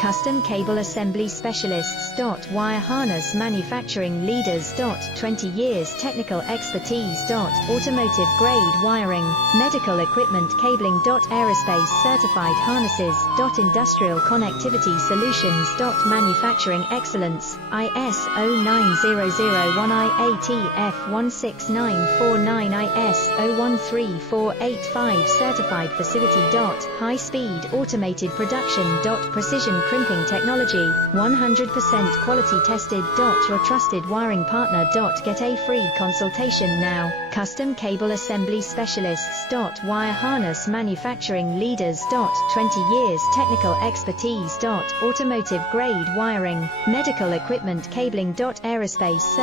Custom Cable Assembly Specialists. Wire harness manufacturing leaders. 20 years technical expertise. Automotive grade wiring, medical equipment cabling. Aerospace certified harnesses. Industrial connectivity solutions. Manufacturing excellence. ISO 9001 IATF 16949 ISO 13485 certified facility. High speed automated production. Precision crimping technology, 100% quality tested. Your trusted wiring partner. Get a free consultation now. Custom Cable Assembly Specialists. Wire harness manufacturing leaders. 20 years technical expertise. Automotive grade wiring, medical equipment cabling. Aerospace certified